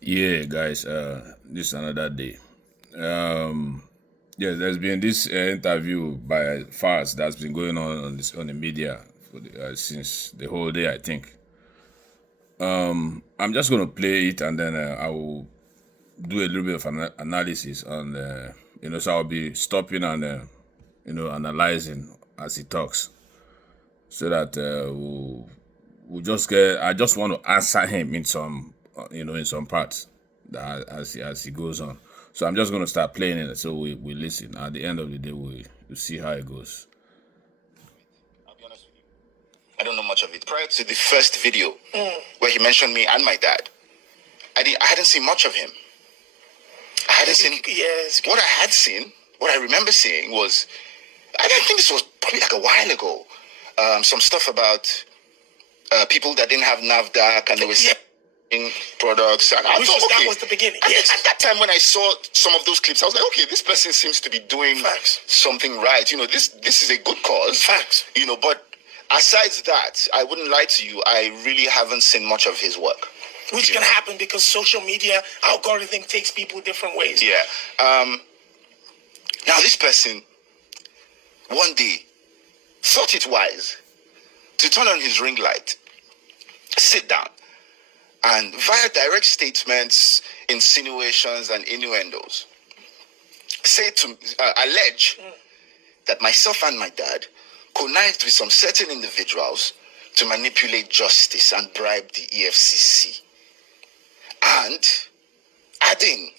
Yeah, guys, this is another day. Um, yeah, there's been this interview by Falz that's been going on the media for since the whole day, I think. I'm just gonna play it and then I will do a little bit of analysis on, so I'll be stopping and analyzing as he talks, so that we'll just get. I just want to answer him in some, in some parts that as he goes on. So I'm just going to start playing it so we listen. At the end of the day, we'll see how it goes. I'll be honest with you. I don't know much of it. Prior to the first video where he mentioned me and my dad, I hadn't seen much of him. I hadn't seen. Yes. What I had seen, what I remember seeing was, I think this was probably like a while ago. Some stuff about people that didn't have NAFDAC and they were selling products. And I thought, that was the beginning. Yes. At that time when I saw some of those clips, I was like, okay, this person seems to be doing something right. This is a good cause. Facts. But aside that, I wouldn't lie to you, I really haven't seen much of his work. Which can happen because social media algorithm takes people different ways. Yeah. Now this person, one day, thought it wise to turn on his ring light, sit down, and via direct statements, insinuations, and innuendos, allege that myself and my dad connived with some certain individuals to manipulate justice and bribe the EFCC. And adding...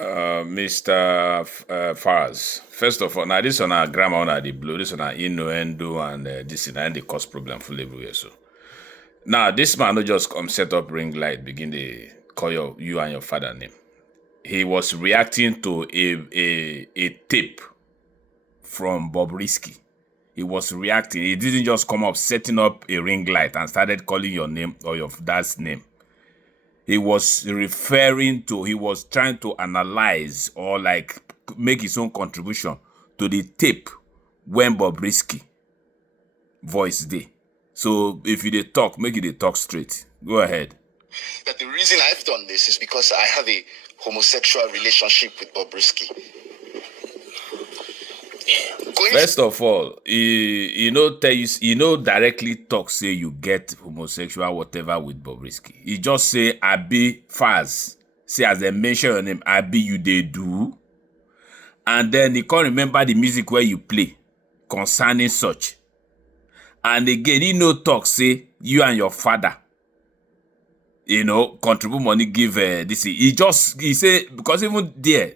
Mr. Falz, first of all, now this on our grammar on the blue, this on our innuendo and this and the cause problem full everywhere. So now this man not just come set up ring light, begin to call you and your father name. He was reacting to a tape from Bobrisky. He was reacting. He didn't just come up setting up a ring light and started calling your name or your dad's name. He was he was trying to analyze or like make his own contribution to the tape when Bobrisky voice day. So if you dey talk, make you dey talk straight. Go ahead. That the reason I've done this is because I have a homosexual relationship with Bobrisky. First of all, he directly talk say you get homosexual whatever with Bobrisky. He just say Abi Falz. Say as they mention your name, Abi you dey do. And then he can't remember the music where you play concerning such. And again, he no talk say you and your father, contribute money, give this. He say, because even there,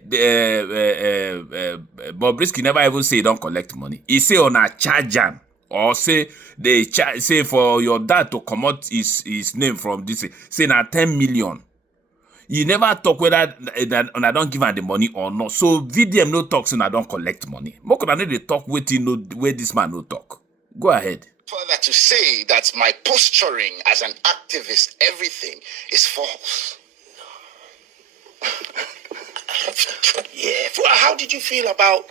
Bobrisky never even say he don't collect money. He say on a charge am, or say they say for your dad to come out his name from this, say na 10 million. You never talk whether I don't give him the money or not. So VDM no talk saying I don't collect money. More than they talk where this man no talk. Go ahead. Further to say that my posturing as an activist, everything is false. Yeah. How did you feel about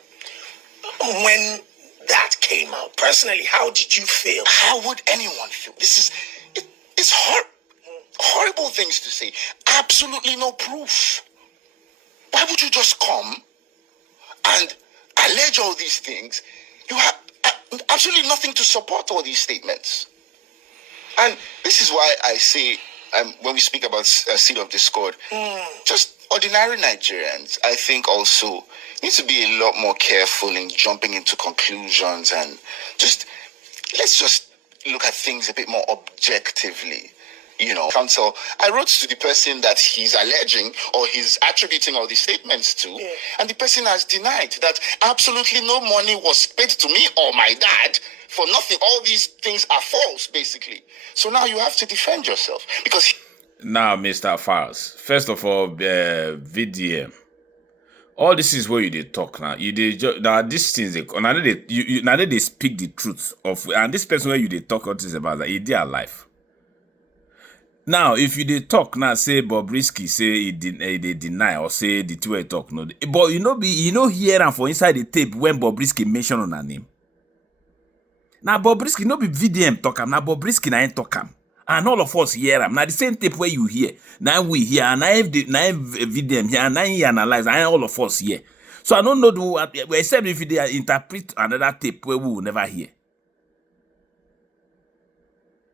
when that came out? Personally, how did you feel? How would anyone feel? It's horrible things to say. Absolutely no proof. Why would you just come and allege all these things? You have absolutely nothing to support all these statements. And this is why I say, when we speak about seed of discord, just ordinary Nigerians, I think also need to be a lot more careful in jumping into conclusions and let's just look at things a bit more objectively. Counsel, I wrote to the person that he's alleging or he's attributing all these statements to, and the person has denied that absolutely no money was paid to me or my dad for nothing. All these things are false, basically. So now you have to defend yourself because... Now, Mr. Falz, first of all, VDM, all this is where you dey talk now. Now these things they speak the truth of, and this person where you dey talk all this about that he dey alive. Now, if you dey talk now, say Bobrisky say they deny or say the two way talk no, but hear am for inside the tape when Bobrisky mention on her name. Now Bobrisky no be VDM talk am, now Bobrisky na him talk am. And all of us hear them. Now the same tape where you hear, now we hear, and I have video here, and I analyze, and all of us hear. So I don't know except if they interpret another tape where we will never hear.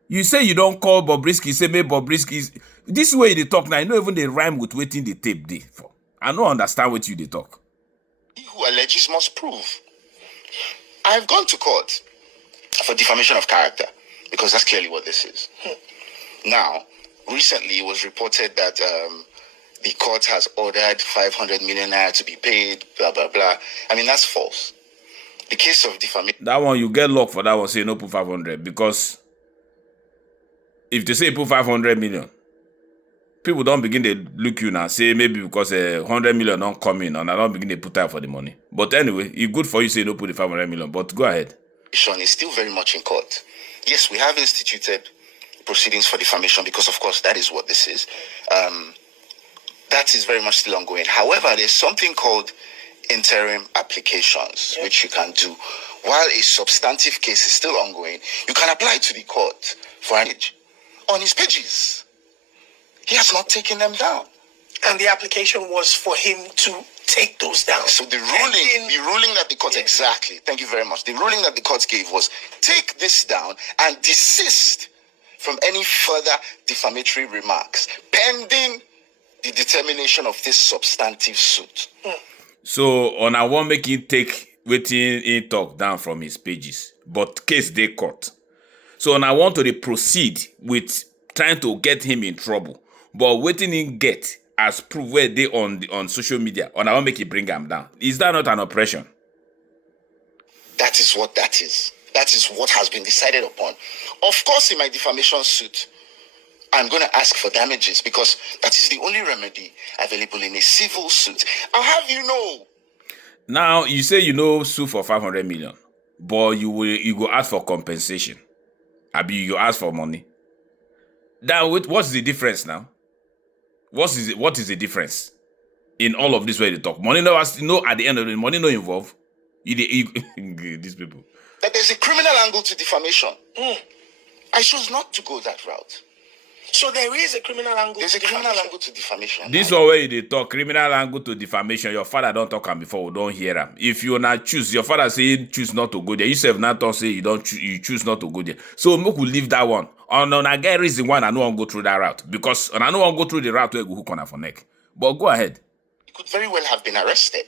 You say you don't call Bobrisky, say maybe Bobrisky. This way they talk now, you know even they rhyme with waiting the tape day for. I don't understand what you they talk. He who alleges must prove. I've gone to court for defamation of character because that's clearly what this is. Now, recently it was reported that the court has ordered 500 million naira to be paid, blah, blah, blah. I mean, that's false. The case of defamation... That one, you get luck for that one, say no put 500, because if they say put 500 million, people don't begin to look you now, say maybe because 100 million don't come in, and I don't begin to put out for the money. But anyway, it's good for you say no put the 500 million, but go ahead. Is still very much in court. Yes, we have instituted proceedings for defamation because, of course, that is what this is. That is very much still ongoing. However, there's something called interim applications, which you can do. While a substantive case is still ongoing, you can apply to the court for an age on his pages. He has not taken them down. And the application was for him to take those down. So the ruling that the court, exactly, thank you very much. The ruling that the court gave was take this down and desist from any further defamatory remarks pending the determination of this substantive suit. So on I want make him take waiting in talk down from his pages, but case they court. So on I want to proceed with trying to get him in trouble, but waiting in get as proof where they on social media, on I want make it bring him down. Is that not an oppression? That is what that is. That is what has been decided upon. Of course, in my defamation suit, I'm going to ask for damages because that is the only remedy available in a civil suit. I'll have you know. Now, you say sue for 500 million, but you go ask for compensation. You ask for money. Now, what's the difference now? What is the difference in all of this way they talk? Money at the end of the money no involved. These people. That there's a criminal angle to defamation. I chose not to go that route. So there is a criminal angle. There's a criminal angle to defamation. This one way they talk criminal angle to defamation. Your father don't talk him before, we don't hear him. If you not choose, your father say choose not to go there. You say not to say you choose not to go there. So we could leave that one. On I get reason why I know I'm go through that route because I know I'm go through the route where go hook on for neck. But go ahead. You could very well have been arrested.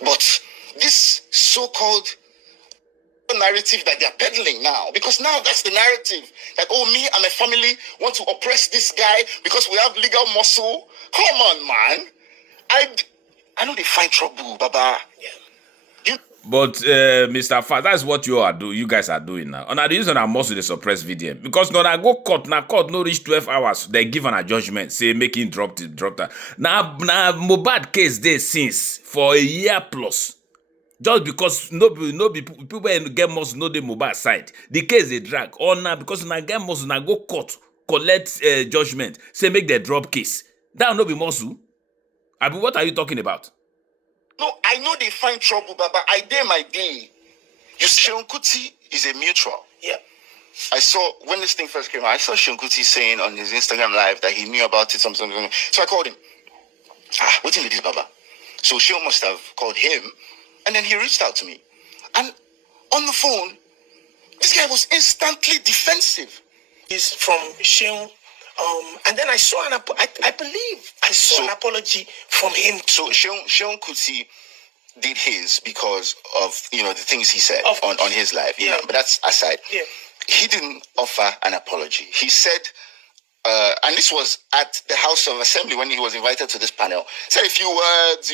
But this so-called narrative that they're peddling now, because now that's the narrative that me and my family want to oppress this guy because we have legal muscle. Come on, man. I know they find trouble, Baba. But Mr. Falz, that's what you guys are doing now. And the reason I'm muscle to suppress VDM because when I go court no reach 12 hours, they give a judgment, say making drop that. Now Mohbad case there since for a year plus. Just because no people get muscle know the Mohbad side. The case they drag. Or now because when I get muscle, I go court, collect judgment, say make the drop case. That will not be muscle. What are you talking about? No, I know they find trouble, Baba. I dare my day. Seun Kuti is a mutual. Yeah. I saw, when this thing first came out, I saw Seun Kuti saying on his Instagram live that he knew about it, something. So I called him. What's in this, Baba? So Seun must have called him, and then he reached out to me. And on the phone, this guy was instantly defensive. He's from Seun. And then I saw I believe I saw an apology from him. So Seun Kuti did his because of the things he said on his live. But that's aside. Yeah. He didn't offer an apology. He said, and this was at the House of Assembly when he was invited to this panel, said a few words.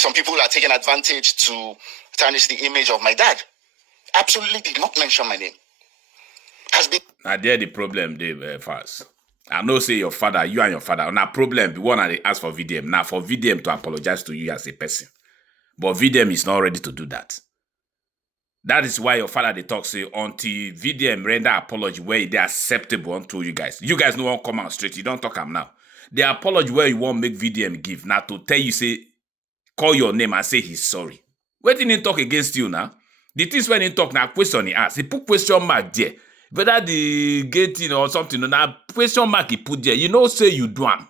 Some people are taking advantage to tarnish the image of my dad. Absolutely did not mention my name. Has been. Now there the problem, Falz. I know say you and your father. Now problem, the one I ask for VDM. Now for VDM to apologize to you as a person. But VDM is not ready to do that. That is why your father they talk say until VDM render apology where they acceptable unto you guys. You guys no one come out straight. You don't talk am now. The apology where you want make VDM give now to tell you say call your name and say he's sorry. Why didn't he talk against you now? The things when he talk now question he ask. He put question mark there. whether the gate thing or something, na question mark he put there. You know, say you do am.